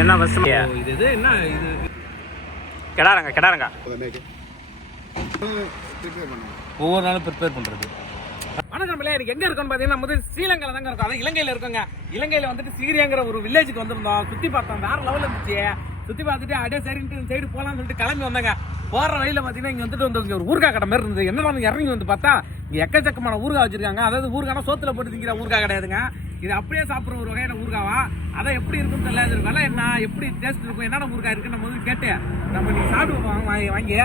என்ன பஸ் இது இது என்ன இது? கிடாரங்க கிடாரங்க. ஒவ்வொரு நாளும் ப்ரிப்பேர் பண்றது. வணக்கம் எனக்கு எங்க இருக்கோம்னு பாத்தீங்கன்னா வந்து ஸ்ரீலங்கால தாங்க இருக்கோம். அதாவது இலங்கையில இருக்கோங்க. இலங்கையில வந்துட்டு சீரியாங்கிற ஒரு வில்லேஜுக்கு வந்திருந்தோம். சுத்தி பார்த்தோம். வேற லெவல்ல இருந்துச்சு. சுத்தி பார்த்துட்டு அப்படியே சரின்ட்டு சைடு போலாம்னு சொல்லிட்டு கிளம்பி வந்தாங்க. போற வழியில பாத்தீங்கன்னா இங்க வந்துட்டு வந்து இங்க ஒரு ஊர்கா கடை மாதிரி இருந்தது. என்ன இறங்கி வந்து பார்த்தா இங்க எக்கச்சக்கமான ஊர்கா வச்சிருக்காங்க. அதாவது ஊர்கானா சோத்துல போட்டு திங்கிற ஊர்கா கிடையாதுங்க. இது அப்படியே சாப்பிட்ற ஒரு வகையான ஊறுகாவா? அதான் எப்படி இருக்கும் தெரியல. இது விலை என்ன எப்படி டேஸ்ட் இருக்கும்? என்னென்ன ஊறுகாய் இருக்குன்னு நம்ம வந்து கேட்டு நம்ம நீங்கள் சாப்பிடுவோம். வாங்கி வாங்கி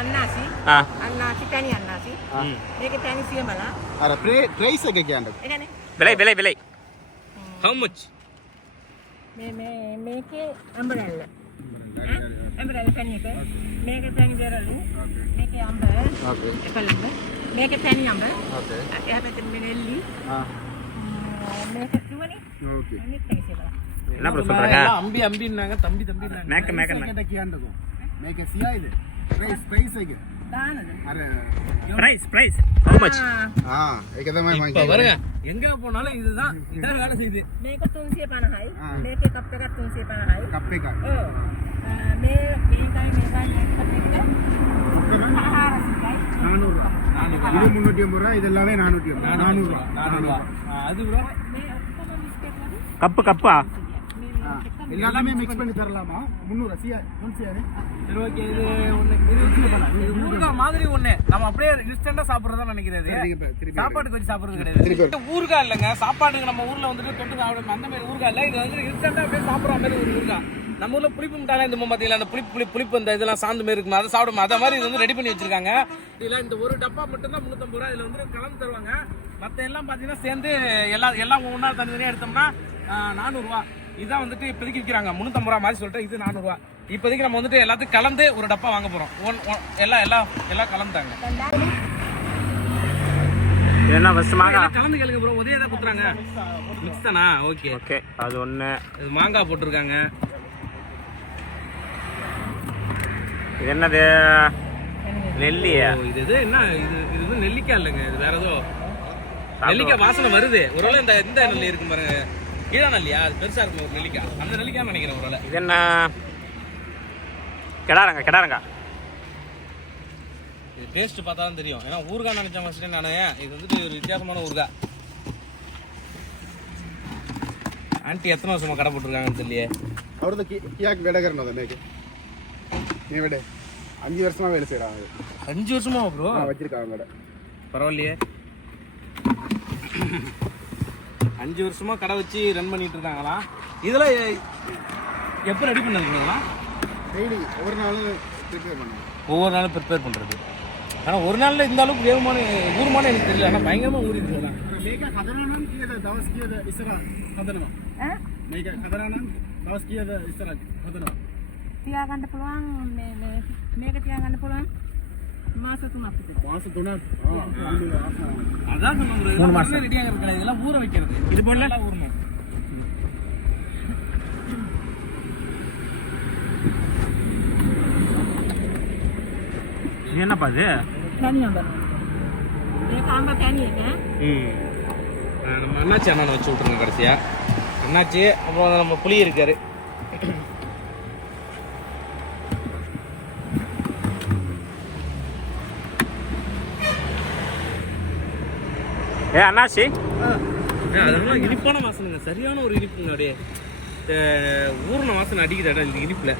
ಅನ್ನ ಚಿಕನ್ ಅನ್ನಾಸಿ ಹೇಗೆ ತಾನಿ ಸಿಗಮಲ್ಲ ಅರೆ ಪ್ರೈ ಪ್ರೈಸ್ ಹೇಗೆ ಅಂದ್ರೆ விலை விலை விலை. ஹவு மச் மேக்கு ஐம்பதாயிரம் ஐம்பதாயிரம் தனியாக மேக்கு தனி வேறாலும் மேக்கு ஐம்பது. எப்பல்ல மேக்கு தனி ஐம்பது. ஏபத்தி நெல்லி மேக்கு துவனி என்ன ப்ரோ சொல்றாங்க? அம்பி அம்பின்னாங்க தம்பி தம்பின்னாங்க. மேக்க மேக்க மேக்க. தக்கியாண்டது மேக்க சியா இது? பிரைஸ் பிரைஸ் ஆகிது பிரைஸ் பிரைஸ் ஹவ் மச் ஆ. एकदम இப்போ போனாலும் இதுதான் இதான் வேலை செய்யுது. மேக்கு तुमसे पाना है लेके कब तक तुमसे पाना है कब तक मैं ये का ये का ये இது முன்னூற்றி ரூபா இது எல்லாமே நானூற்றி ஐம்பது நானூறுரூவா அது கப்பு கப்பா? எல்லாமே மிக்ஸ் பண்ணி தரலாமா? முந்நூறு சியா ஒன் சியாரு சரி ஓகே இது ஒண்ணு இது ஊறுகாய் மாதிரி ஒண்ணு. நம்ம அப்படியே இன்ஸ்டன்டா சாப்பிடுறதா நினைக்கிறது. சாப்பாட்டுக்கு வச்சு சாப்பிடுறது கிடையாது. ஊறுகாய் இல்லைங்க. சாப்பாட்டுக்கு நம்ம ஊர்ல வந்துட்டு தொட்டு சாப்பிடும் அந்த மாதிரி ஊறுகாய் இல்ல. இது வந்து இன்ஸ்டன்டா அப்படியே சாப்பிடுற மாதிரி ஒரு ஊறுகாய். நம்ம ஊர்ல புளிப்பு மிட்டாய் இந்த பாத்தீங்களா அந்த புளிப்பு புளி புளிப்பு இந்த இதெல்லாம் சாந்து மாதிரி இருக்குமா? அதை சாப்பிடுமா? அத மாதிரி இது வந்து ரெடி பண்ணி வச்சிருக்காங்க. இதுல இந்த ஒரு டப்பா மட்டும் தான் முன்னூத்தம்பது ரூபா இதுல வந்து கலந்து தருவாங்க. மத்த எல்லாம் பாத்தீங்கன்னா சேர்ந்து எல்லாம் எல்லாம் ஒவ்வொன்றா தனித்தனியா எடுத்தோம்னா நானூறுரூவா இதான் வந்துட்டு இப்போதைக்கு விற்கிறாங்க முந்நூற்றம்பது ரூபா மாதிரி சொல்லிட்டு இது நானூறுரூவா இப்போதைக்கு நம்ம வந்துட்டு எல்லாத்தையும் கலந்து ஒரு டப்பா வாங்க போறோம். ஒன் ஒன் எல்லாம் எல்லாம் எல்லாம் கலந்துட்டாங்க. என்ன கலந்து கேளுங்க ப்ரோ உதய தான் குத்துறாங்க. மிக்ஸ் தானா? ஓகே ஓகே அது ஒன்று இது மாங்காய் போட்டிருக்காங்க. இது என்னது? நெல்லியா? இது இது என்ன? இது இது வந்து நெல்லிக்காய் இல்லைங்க. இது வேற ஏதோ. நெல்லிக்காய் வாசனை வருது. ஒருவேளை இந்த இந்த நெல்லி இருக்கும் பாருங்க. ஈழம் இல்லையா அது பெருசாக இருக்கும் ஒரு அந்த நெல்லிக்காய் நினைக்கிறேன் ஒரு வேலை இது என்ன? இது டேஸ்ட் பார்த்தா தெரியும். ஏன்னா ஊறுகாய் நினைச்ச மஸ்டே நான். இது வந்துட்டு ஒரு வித்தியாசமான ஊறுகாய். ஆண்டி எத்தனை வருஷமா கடை போட்டுருக்காங்கன்னு தெரியலையே. அவரது கியாக்கு கடகரன் தான் நீ அஞ்சு வருஷமா வேலை செய்கிறாங்க அஞ்சு வருஷமா ப்ரோ வச்சிருக்காங்க கடை பரவாயில்லையே. அஞ்சு வருஷமா கடை வச்சு ரன் பண்ணிட்டு இருக்காங்களாம் இதெல்லாம் எப்போ ரெடி பண்ணுறதுங்களா டெய்லி ஒவ்வொரு நாளும் ப்ரிப்பேர் பண்ணுவோம். ஒவ்வொரு நாளும் ப்ரிப்பேர் பண்ணுறது ஆனால் ஒரு நாளில் இந்த அளவுக்கு வேகமான ஊர்மான எனக்கு தெரியல. ஆனால் பயங்கரமாக ஊறி இருக்குண்ணா தியாக கண்ட புலவான் மேக தியாக கண்ட புலவான். மாசத்துக்கு நாற்பது மாசத்துக்கு அதான் சொல்ல மூணு மாசம். ரெடியாக இருக்கிறது இதெல்லாம் ஊற வைக்கிறது. இது போல? ஊறணும். இது என்னப்பா இது? நம்ம அண்ணாச்சி அண்ணனை வச்சு விட்டுருங்க கடைசியா. அண்ணாச்சி அப்புறம் நம்ம புளி இருக்காரு. ஏ அண்ணாச்சி? அதெல்லாம் இனிப்பான வாசனைங்க. சரியான ஒரு இனிப்புங்க அப்படியே. அஹ், வாசனை அடிக்குதாடா இந்த இனிப்புல.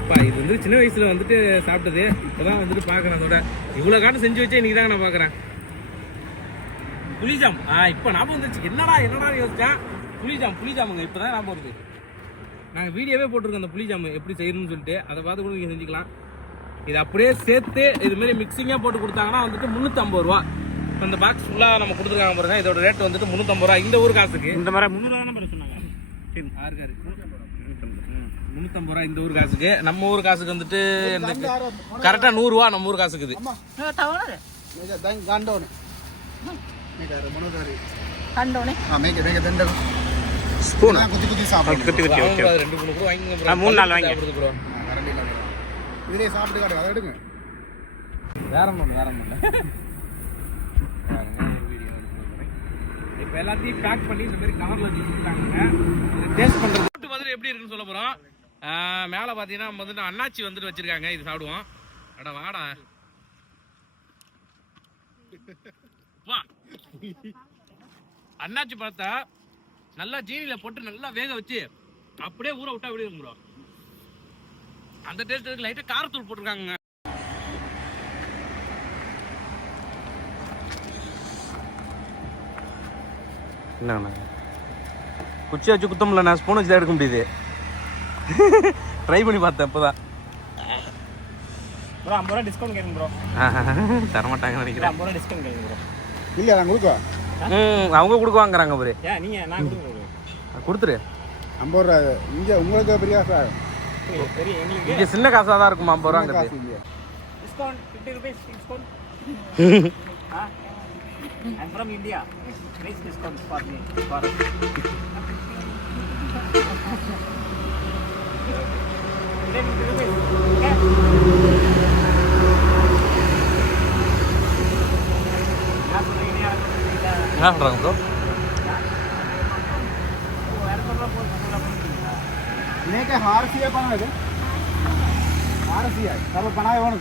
அப்பா இது வந்து சின்ன வயசுல வந்துட்டு சாப்பிட்டது. இப்போதான் வந்துட்டு பாக்குறேன் அதோட. இவ்வளவு காட்டு செஞ்சு வச்சே இன்னைக்கு தாங்க நான் பாக்குறேன் புளிஜாம். ஆ இப்ப ஞாபகம் வந்துச்சு என்னடா என்னடா யோசிச்சேன். புளிஜாம் புளிஜாமுங்க. இப்பதான் ஞாபகம் வருது. நாங்கள் வீடியோவே போட்டிருக்கோம் அந்த புளிஜாம். எப்படி செய்யணும்னு சொல்லிட்டு. அதை பார்த்து கூட நீங்கள் செஞ்சுக்கலாம். இது அப்படியே சேர்த்து இதுமாரி மிக்சிங்காக போட்டு கொடுத்தாங்கன்னா வந்துட்டு முந்நூற்றம்பது ரூபா. இந்த பாக்ஸ் ஃபுல்லாக நம்ம கொடுத்துருக்காங்க பாருங்க. இதோட ரேட் வந்துட்டு முந்நூற்றம்பது ரூபா. இந்த ஊர் காசுக்கு. இந்த மாதிரி முந்நூறுவா தானே சொன்னாங்க. முந்நூற்றம்பது ரூபா இந்த ஊர் காசுக்கு. நம்ம ஊர் காசுக்கு வந்துட்டு கரெக்டாக நூறுரூவா நம்ம ஊர் காசுக்கு ஸ்பூன். குத்தி குத்தி சாப்பிடுவோம் ரெண்டு மூணு கூட வாங்கி மூணு நாள் வாங்கி. ப்ரோ இதுலயே சாப்பிட்டு காட்டுங்க அதை எடுங்க. வேற ஒன்று வேற ஒன்று இப்போ எல்லாத்தையும் பேக் பண்ணி இந்த மாதிரி கவரில் வச்சு கொடுத்தாங்க. டேஸ்ட் பண்ணுறது ஃபுட்டு வந்துட்டு எப்படி இருக்குன்னு சொல்ல போகிறோம் மேலே பார்த்தீங்கன்னா வந்துட்டு அண்ணாச்சி வந்துட்டு வச்சிருக்காங்க. இது சாப்பிடுவோம். அட வாடா. வா. அண்ணாச்சி பழத்தை நல்லா ஜீனியில் போட்டு நல்லா வேக வச்சு அப்படியே ஊற விட்டா எப்படி இருக்கும் bro? அந்த டேஸ்ட் லைட்டாக காரத்தூள் போட்டிருக்காங்க. என்னங்கண்ணா குச்சி வச்சு குத்த முடியல நான் ஸ்பூன் வச்சு தான் எடுக்க முடியுது. ட்ரை பண்ணி பார்த்தேன் இப்போதான். ப்ரோ ஐம்பது ரூபா டிஸ்கவுண்ட் கேட்குங்க ப்ரோ. தரமாட்டாங்கன்னு நினைக்கிறேன். ஐம்பது ரூபா டிஸ்கவுண்ட் கேட்குங்க ப்ரோ. இல்லையா நான் கொடுக்க ம் அவங்க கொடுக்குவாங்கிறாங்க பாரு ஏன் நீங்கள் நான். கொடுத்துரு. ஐம்பது ரூபா. இங்க உங்களுக்கு பெரிய எங்களுக்கு இங்கே சின்ன காசாக தான் இருக்குமா ஐம்பது இல்லையா. Discount fifty rupees discount I'm from India please discount for me for என்ன சொல்கிறாங்க ப்ரோ इन्हें क्या हार இது. है पना है हार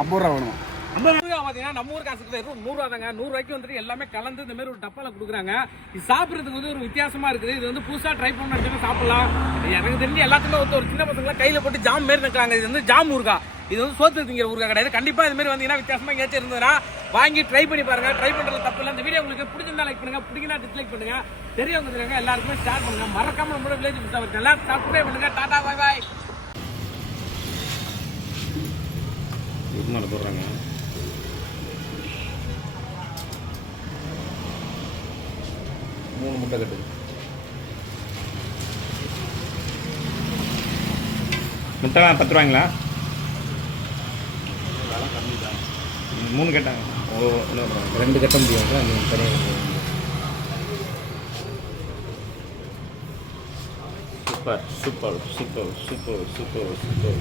ஐம்பது ரூபா வேணுமா? ஐம்பது ரூபா பார்த்தீங்கன்னா நம்ம ஊர் காசு வெறும் நூறுரூவா தாங்க. நூறுரூவாய்க்கு வந்துட்டு எல்லாமே கலந்து இந்த மாதிரி ஒரு டப்பாவில் கொடுக்குறாங்க. இது சாப்பிட்றதுக்கு வந்து ஒரு வித்தியாசமாக இருக்குது. இது வந்து புதுசாக ட்ரை பண்ண சாப்பிடலாம். எனக்கு தெரிஞ்சு எல்லாத்துக்குமே ஒருத்தர் சின்ன பசங்களாம் கையில் போட்டு ஜாம் மாரி நிற்கிறாங்க இது வந்து ஜாம் ஊருக்கா இது வந்து சோத்து திங்கிற ஊறுகா கிடையாது. கண்டிப்பாக இது மாதிரி வந்தீங்கன்னா வித்தியாசமாக எங்கேயாச்சும் இருந்ததுன்னா வாங்கி ட்ரை பண்ணி பாருங்கள் ட்ரை பண்ணுறது தப்பு இல்லை. இந்த வீடியோ உங்களுக்கு பிடிச்சிருந்தா லைக் பண்ணுங்கள் பிடிக்கினா டிஸ்லைக் பண்ணுங்கள் தெரியவங்க தெரியுங்க எல்லாருக்குமே ஷேர் பண்ணுங்கள் மறக்காமல் நம்மளோட வில்லேஜ் மிஸ் இருக்கு எல்லாம் சப்ஸ்கிரைப் பண்ணுங்கள் டாடா பாய் பாய் போடுறாங்க? மூணு முட்டை கட்டுது முட்டை பத்து ரூபாய்ங்களா ம், மூணு கேட்டாங்க. ஓ ரெண்டு கட்ட முடியும் நீங்கள் தனியாக super super super super super super.